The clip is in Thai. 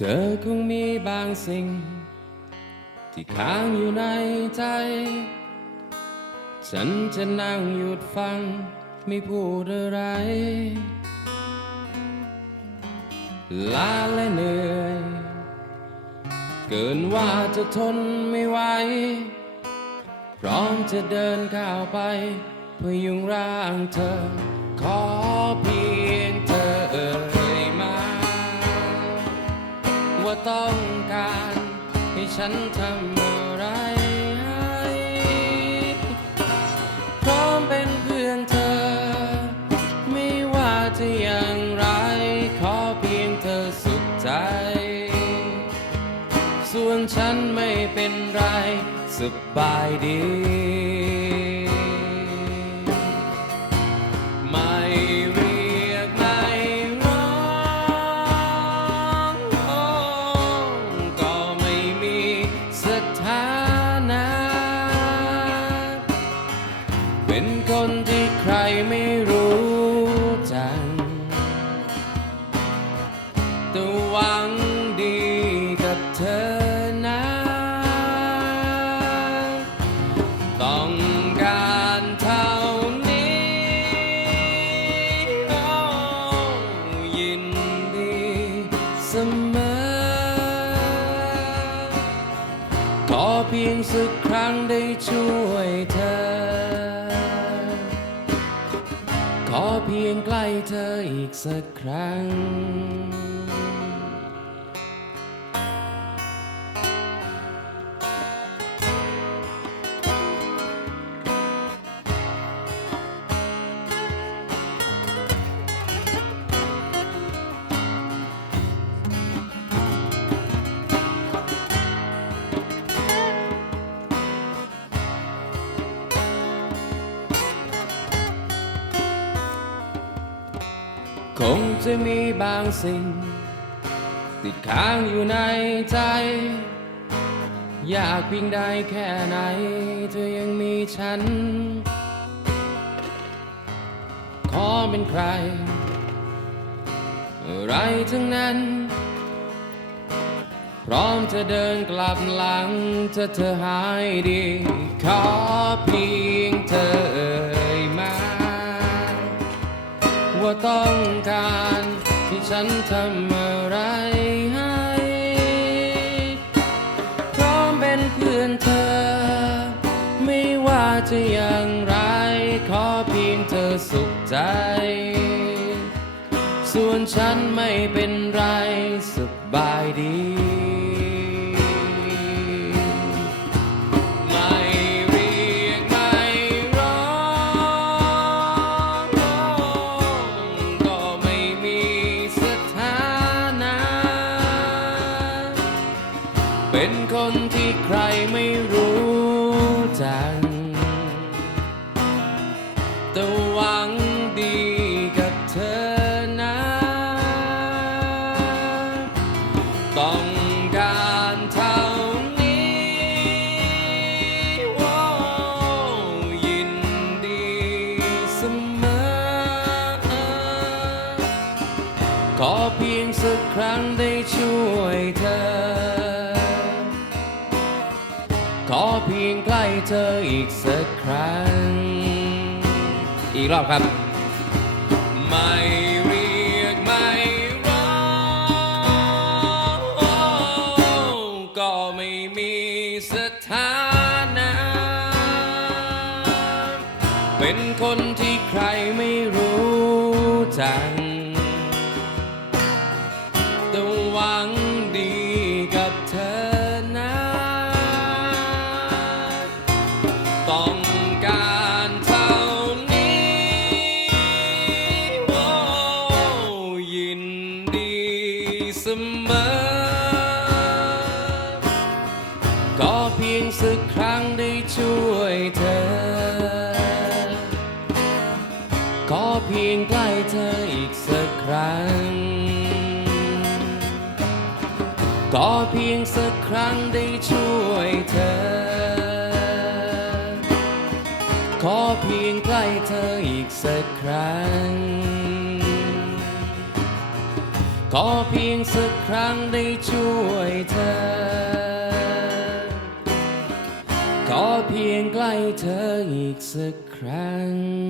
เธอคงมีบางสิ่ง ที่ค้างอยู่ในใจ ฉันจะนั่งหยุดฟังไม่พูดอะไรลาและเหนื่อย เกินว่าจะทนไม่ไหว พร้อมจะเดินก้าวไปเพื่อยุงร่างเธอ นทำอะไรให้พร้อมเป็นเพื่อนเธอ ไม่ว่าจะอย่างไร ขอเพียงเธอสุขใจ ส่วนฉันไม่เป็นไรสบายดี รไม่รู้จักแต่หวังดีกับเธอนะ ต้องการเท่านี้โอ้ยินดีเสมอ ขอเพียงสักครั้งได้ช่วยเธอ อเพียงใกล้เธออีกสักครั้ง คงจะมีบางสิ่ง ติดค้างอยู่ในใจ อยากเพียงใดแค่ไหน เธอยังมีฉัน ขอเป็นใคร อะไรทั้งนั้น พร้อมจะเดินกลับหลังถ้าเธอหายดีขอ ฉันทำอะไรให้ พร้อมเป็นเพื่อนเธอ ไม่ว่าจะอย่างไร ขอเพียงเธอสุขใจ ส่วนฉันไม่เป็นไรสบายดี ใครไม่รู้จักแต่หวังดีกับเธอนะต้องการเท่านี้โอ้ยินดีเสมอ ขอเพียงสักครั้งได้ช่วยเธอ อเพียงใกล้เธออีกสักครั้ง อีกรอบครับ ไม่เรียกไม่ร้องก็ไม่มีสถาน ขอเพียงใกล้เธออีกสักครั้ง ขอเพียงสักครั้งได้ช่วยเธอ ขอเพียงใกล้เธออีกสักครั้งขขอเพียงสักครั้งได้ช่วยเธอขอเพียงใกล้เธออีกสักครั้ง